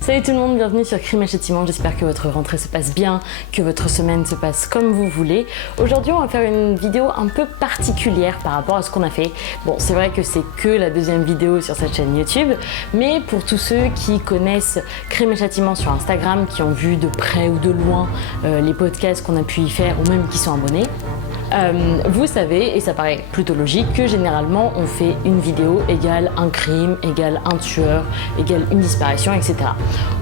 Salut tout le monde, bienvenue sur Crime et Châtiment, j'espère que votre rentrée se passe bien, que votre semaine se passe comme vous voulez. Aujourd'hui on va faire une vidéo un peu particulière par rapport à ce qu'on a fait. Bon, c'est vrai que c'est que la deuxième vidéo sur cette chaîne YouTube, mais pour tous ceux qui connaissent Crime et Châtiment sur Instagram, qui ont vu de près ou de loin les podcasts qu'on a pu y faire ou même qui sont abonnés, vous savez, et ça paraît plutôt logique, que généralement on fait une vidéo égale un crime, égale un tueur, égale une disparition, etc.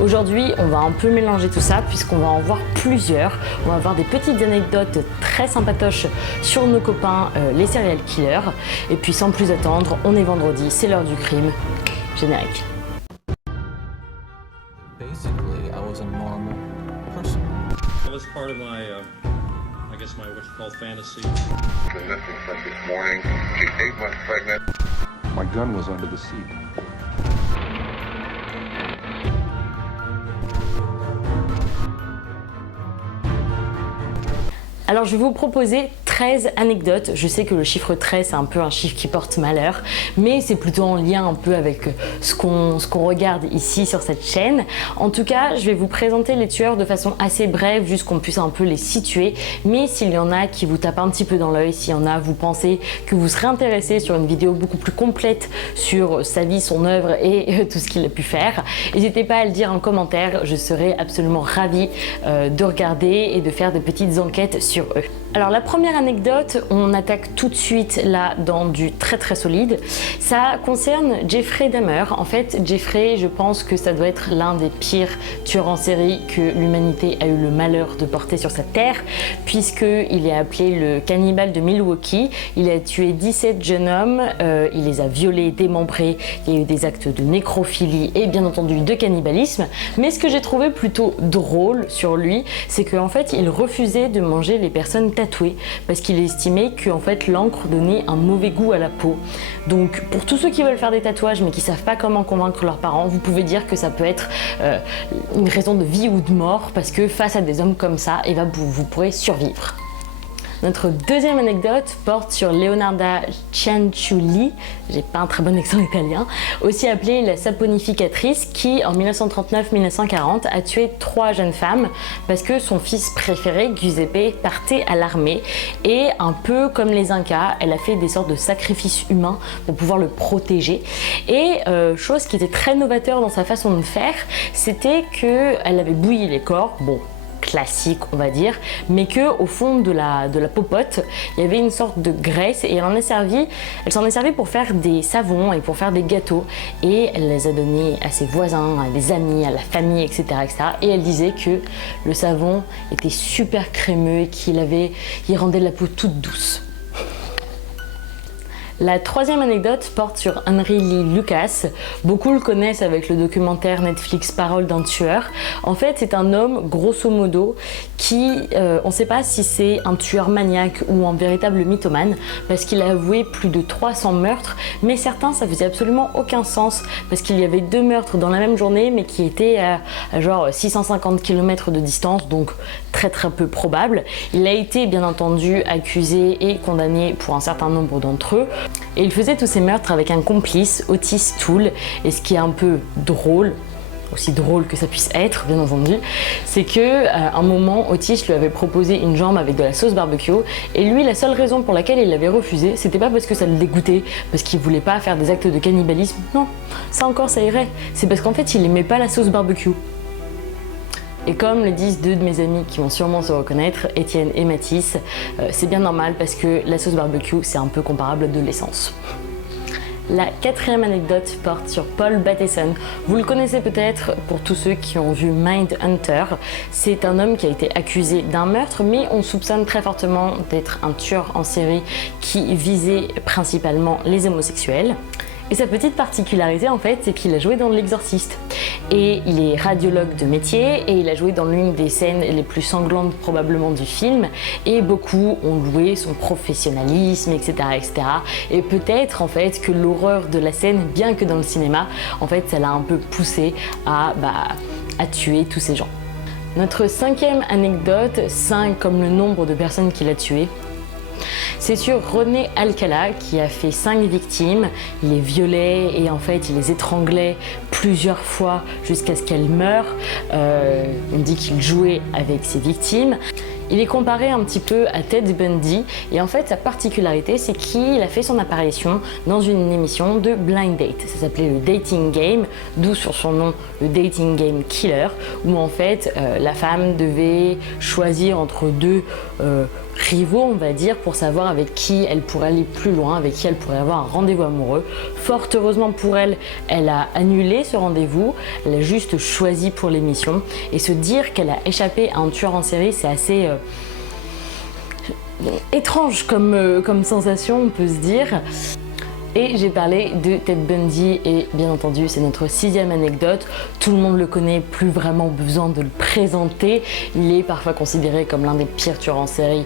Aujourd'hui, on va un peu mélanger tout ça puisqu'on va en voir plusieurs. On va voir des petites anecdotes très sympatoches sur nos copains, les serial killers. Et puis sans plus attendre, on est vendredi, c'est l'heure du crime. Générique. Basically, I was a normal person. That was part of my, I guess my what's called fantasy. The missing from this morning. She's 8 months pregnant. My gun was under the seat. Alors je vais vous proposer 13 anecdotes. Je sais que le chiffre 13 c'est un peu un chiffre qui porte malheur, mais c'est plutôt en lien un peu avec ce qu'on regarde ici sur cette chaîne. En tout cas, je vais vous présenter les tueurs de façon assez brève, juste qu'on puisse un peu les situer. Mais s'il y en a qui vous tapent un petit peu dans l'œil, s'il y en a, vous pensez que vous serez intéressé sur une vidéo beaucoup plus complète sur sa vie, son œuvre et tout ce qu'il a pu faire, n'hésitez pas à le dire en commentaire. Je serai absolument ravie de regarder et de faire des petites enquêtes sur eux. Alors la première anecdote, on attaque tout de suite là dans du très solide. Ça concerne Jeffrey Dahmer. En fait, Jeffrey, je pense que ça doit être l'un des pires tueurs en série que l'humanité a eu le malheur de porter sur cette terre, puisqu'il est appelé le cannibale de Milwaukee. Il a tué 17 jeunes hommes, il les a violés, démembrés, il y a eu des actes de nécrophilie et bien entendu de cannibalisme. Mais ce que j'ai trouvé plutôt drôle sur lui, c'est qu'en fait, il refusait de manger les personnes tatouées parce qu'il estimait que en fait l'encre donnait un mauvais goût à la peau. Donc pour tous ceux qui veulent faire des tatouages mais qui savent pas comment convaincre leurs parents, vous pouvez dire que ça peut être une raison de vie ou de mort, parce que face à des hommes comme ça, et ben, vous pourrez survivre. Notre deuxième anecdote porte sur Leonarda Cianciulli, j'ai pas un très bon accent italien, aussi appelée la saponificatrice, qui en 1939-1940 a tué 3 jeunes femmes parce que son fils préféré, Giuseppe, partait à l'armée, et un peu comme les Incas, elle a fait des sortes de sacrifices humains pour pouvoir le protéger. Et chose qui était très novateur dans sa façon de faire, c'était qu'elle avait bouilli les corps, bon, classique on va dire, mais que au fond de la popote il y avait une sorte de graisse, et elle s'en est servie pour faire des savons et pour faire des gâteaux, et elle les a donnés à ses voisins, à des amis, à la famille, etc., et elle disait que le savon était super crémeux et qu'il rendait la peau toute douce. La troisième anecdote porte sur Henry Lee Lucas. Beaucoup le connaissent avec le documentaire Netflix Parole d'un tueur. En fait, c'est un homme, grosso modo, qui, on ne sait pas si c'est un tueur maniaque ou un véritable mythomane, parce qu'il a avoué plus de 300 meurtres, mais certains, ça faisait absolument aucun sens, parce qu'il y avait 2 meurtres dans la même journée, mais qui étaient à genre 650 km de distance, donc très peu probable. Il a été bien entendu accusé et condamné pour un certain nombre d'entre eux. Et il faisait tous ces meurtres avec un complice, Otis Toole. Et ce qui est un peu drôle, aussi drôle que ça puisse être bien entendu, c'est que à un moment Otis lui avait proposé une jambe avec de la sauce barbecue, et lui la seule raison pour laquelle il l'avait refusé, c'était pas parce que ça le dégoûtait, parce qu'il voulait pas faire des actes de cannibalisme, non, ça encore ça irait, c'est parce qu'en fait il aimait pas la sauce barbecue. Et comme le disent 2 de mes amis qui vont sûrement se reconnaître, Étienne et Mathis, c'est bien normal parce que la sauce barbecue c'est un peu comparable à de l'essence. La quatrième anecdote porte sur Paul Bateson. Vous le connaissez peut-être pour tous ceux qui ont vu Mindhunter. C'est un homme qui a été accusé d'un meurtre, mais on soupçonne très fortement d'être un tueur en série qui visait principalement les homosexuels. Et sa petite particularité en fait, c'est qu'il a joué dans L'Exorciste. Et il est radiologue de métier, et il a joué dans l'une des scènes les plus sanglantes probablement du film, et beaucoup ont loué son professionnalisme, etc. Et peut-être en fait que l'horreur de la scène, bien que dans le cinéma, en fait ça l'a un peu poussé à tuer tous ces gens. Notre cinquième anecdote, 5 comme le nombre de personnes qu'il a tuées, C'est sur Rodney Alcala qui a fait 5 victimes. Il les violait et en fait il les étranglait plusieurs fois jusqu'à ce qu'elles meurent. On dit qu'il jouait avec ses victimes. Il est comparé un petit peu à Ted Bundy et en fait sa particularité c'est qu'il a fait son apparition dans une émission de blind date. Ça s'appelait le Dating Game, d'où sur son nom le Dating Game Killer, où en fait la femme devait choisir entre deux rivaux on va dire pour savoir avec qui elle pourrait aller plus loin, avec qui elle pourrait avoir un rendez-vous amoureux. Fort heureusement pour elle, elle a annulé ce rendez-vous, elle a juste choisi pour l'émission et se dire qu'elle a échappé à un tueur en série c'est assez étrange comme sensation on peut se dire. Et j'ai parlé de Ted Bundy et bien entendu c'est notre 6e anecdote. Tout le monde le connaît, plus vraiment besoin de le présenter. Il est parfois considéré comme l'un des pires tueurs en série.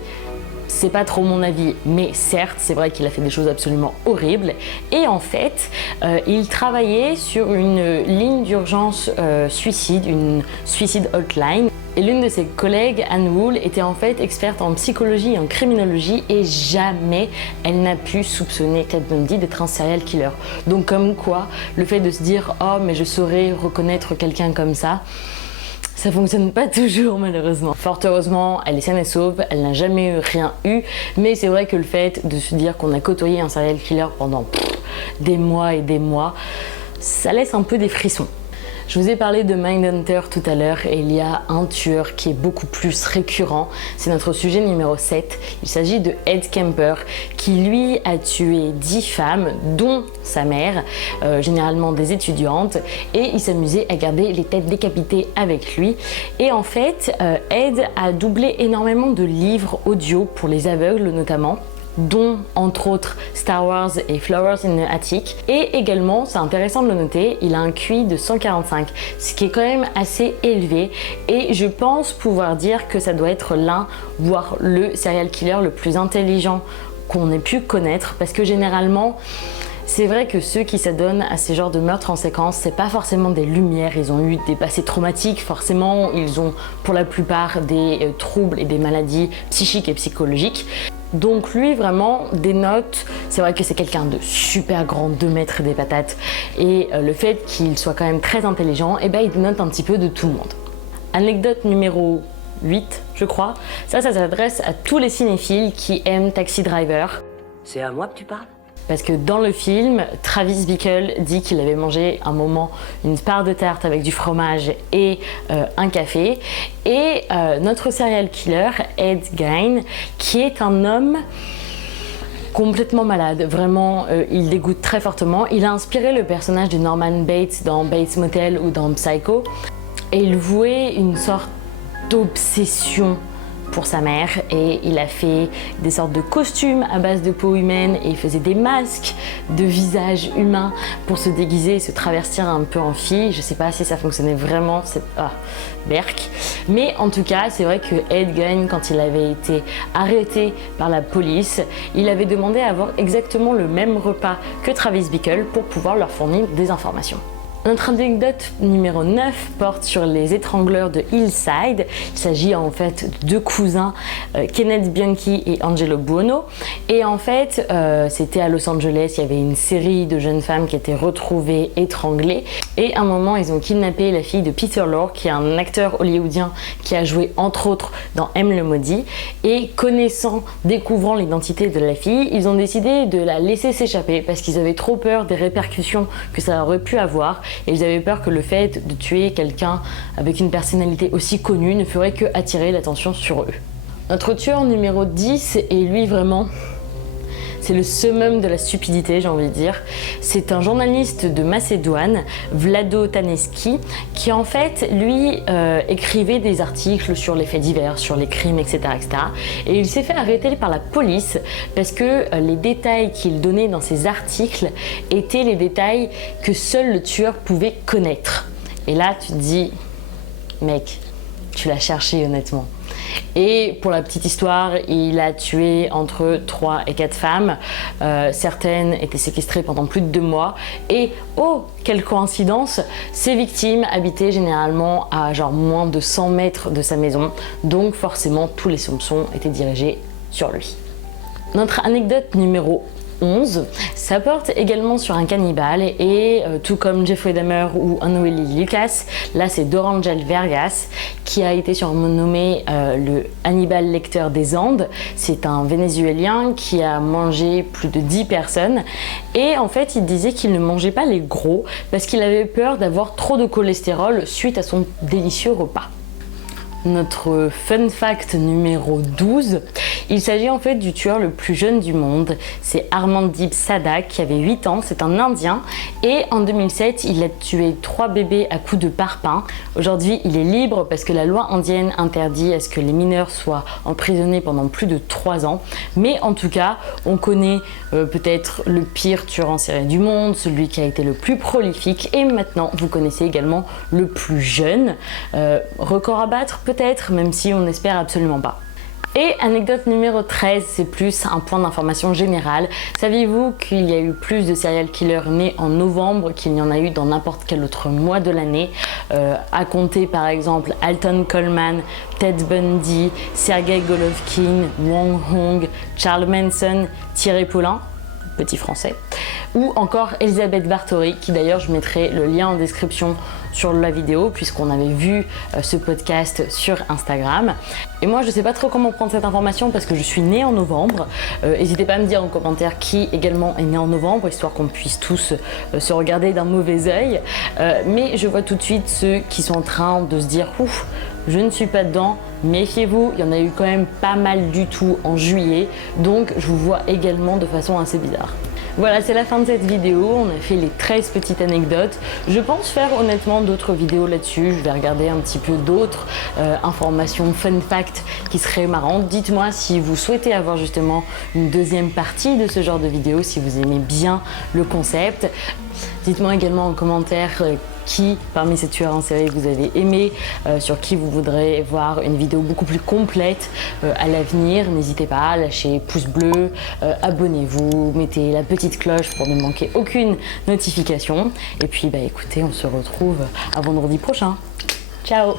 C'est pas trop mon avis, mais certes, c'est vrai qu'il a fait des choses absolument horribles. Et en fait, il travaillait sur une ligne d'urgence suicide, une suicide hotline. Et l'une de ses collègues, Anne Wool, était en fait experte en psychologie et en criminologie et jamais elle n'a pu soupçonner Ted Bundy d'être un serial killer. Donc comme quoi, le fait de se dire « Oh, mais je saurais reconnaître quelqu'un comme ça », ça fonctionne pas toujours malheureusement. Fort heureusement, elle est saine et sauve, elle n'a jamais rien eu, mais c'est vrai que le fait de se dire qu'on a côtoyé un serial killer pendant des mois et des mois, ça laisse un peu des frissons. Je vous ai parlé de Mindhunter tout à l'heure et il y a un tueur qui est beaucoup plus récurrent. C'est notre sujet numéro 7. Il s'agit de Ed Kemper qui lui a tué 10 femmes dont sa mère, généralement des étudiantes, et il s'amusait à garder les têtes décapitées avec lui. Et en fait, Ed a doublé énormément de livres audio pour les aveugles notamment, dont entre autres Star Wars et Flowers in the Attic. Et également, c'est intéressant de le noter, il a un QI de 145, ce qui est quand même assez élevé et je pense pouvoir dire que ça doit être l'un, voire le serial killer le plus intelligent qu'on ait pu connaître, parce que généralement c'est vrai que ceux qui s'adonnent à ces genres de meurtres en séquence, c'est pas forcément des lumières, ils ont eu des passés traumatiques, forcément ils ont pour la plupart des troubles et des maladies psychiques et psychologiques. Donc lui vraiment dénote, c'est vrai que c'est quelqu'un de super grand, 2 mètres des patates, et le fait qu'il soit quand même très intelligent, et ben il dénote un petit peu de tout le monde. Anecdote numéro 8, je crois, ça s'adresse à tous les cinéphiles qui aiment Taxi Driver. C'est à moi que tu parles ? Parce que dans le film, Travis Bickle dit qu'il avait mangé un moment une part de tarte avec du fromage et un café. Et notre serial killer, Ed Gein, qui est un homme complètement malade, vraiment il dégoûte très fortement. Il a inspiré le personnage de Norman Bates dans Bates Motel ou dans Psycho. Et il vouait une sorte d'obsession pour sa mère et il a fait des sortes de costumes à base de peau humaine et il faisait des masques de visage humain pour se déguiser et se travestir un peu en fille. Je sais pas si ça fonctionnait vraiment, c'est berk. Mais en tout cas, c'est vrai que Ed Gein, quand il avait été arrêté par la police, il avait demandé à avoir exactement le même repas que Travis Bickle pour pouvoir leur fournir des informations. Notre anecdote numéro 9 porte sur les étrangleurs de Hillside. Il s'agit en fait de 2 cousins, Kenneth Bianchi et Angelo Buono. Et en fait, c'était à Los Angeles, il y avait une série de jeunes femmes qui étaient retrouvées étranglées. Et à un moment, ils ont kidnappé la fille de Peter Lorre, qui est un acteur hollywoodien qui a joué entre autres dans M le Maudit. Et découvrant l'identité de la fille, ils ont décidé de la laisser s'échapper parce qu'ils avaient trop peur des répercussions que ça aurait pu avoir. Et ils avaient peur que le fait de tuer quelqu'un avec une personnalité aussi connue ne ferait que attirer l'attention sur eux. Notre tueur numéro 10 est lui vraiment... c'est le summum de la stupidité, j'ai envie de dire. C'est un journaliste de Macédoine, Vlado Taneski, qui en fait, lui, écrivait des articles sur les faits divers, sur les crimes, etc., etc. Et il s'est fait arrêter par la police parce que les détails qu'il donnait dans ses articles étaient les détails que seul le tueur pouvait connaître. Et là, tu te dis, mec, tu l'as cherché honnêtement. Et pour la petite histoire, il a tué entre 3 et 4 femmes. Certaines étaient séquestrées pendant plus de 2 mois. Et oh, quelle coïncidence, ces victimes habitaient généralement à genre moins de 100 mètres de sa maison. Donc forcément, tous les soupçons étaient dirigés sur lui. Notre anecdote numéro 11, ça porte également sur un cannibale et tout comme Jeffrey Dahmer ou Henry Lucas, là c'est Dorangel Vargas qui a été surnommé le Hannibal Lecter des Andes. C'est un Vénézuélien qui a mangé plus de 10 personnes et en fait il disait qu'il ne mangeait pas les gros parce qu'il avait peur d'avoir trop de cholestérol suite à son délicieux repas. Notre fun fact numéro 12, il s'agit en fait du tueur le plus jeune du monde. C'est Armandip Sadak qui avait 8 ans, c'est un Indien et en 2007 il a tué 3 bébés à coups de parpaing. Aujourd'hui il est libre parce que la loi indienne interdit à ce que les mineurs soient emprisonnés pendant plus de 3 ans. Mais en tout cas on connaît peut-être le pire tueur en série du monde, celui qui a été le plus prolifique et maintenant vous connaissez également le plus jeune. Record à battre peut-être, même si on n'espère absolument pas. Et anecdote numéro 13, c'est plus un point d'information générale. Saviez-vous qu'il y a eu plus de serial killers nés en novembre qu'il n'y en a eu dans n'importe quel autre mois de l'année, à compter par exemple Alton Coleman, Ted Bundy, Sergei Golovkin, Wong Hong, Charles Manson, Thierry Paulin, petit français, ou encore Elisabeth Bartory, qui d'ailleurs je mettrai le lien en description sur la vidéo puisqu'on avait vu ce podcast sur Instagram. Et moi je sais pas trop comment prendre cette information parce que je suis née en novembre. N'hésitez pas à me dire en commentaire qui également est né en novembre, histoire qu'on puisse tous se regarder d'un mauvais œil. Mais je vois tout de suite ceux qui sont en train de se dire ouf, je ne suis pas dedans, méfiez-vous, il y en a eu quand même pas mal du tout en juillet, donc je vous vois également de façon assez bizarre. Voilà, c'est la fin de cette vidéo, on a fait les 13 petites anecdotes. Je pense faire honnêtement d'autres vidéos là-dessus, je vais regarder un petit peu d'autres informations, fun facts qui seraient marrantes. Dites-moi si vous souhaitez avoir justement une deuxième partie de ce genre de vidéo, si vous aimez bien le concept. Dites-moi également en commentaire qui parmi ces tueurs en série vous avez aimé, sur qui vous voudrez voir une vidéo beaucoup plus complète à l'avenir. N'hésitez pas à lâcher pouce bleu, abonnez-vous, mettez la petite cloche pour ne manquer aucune notification. Et puis bah écoutez, on se retrouve à vendredi prochain. Ciao!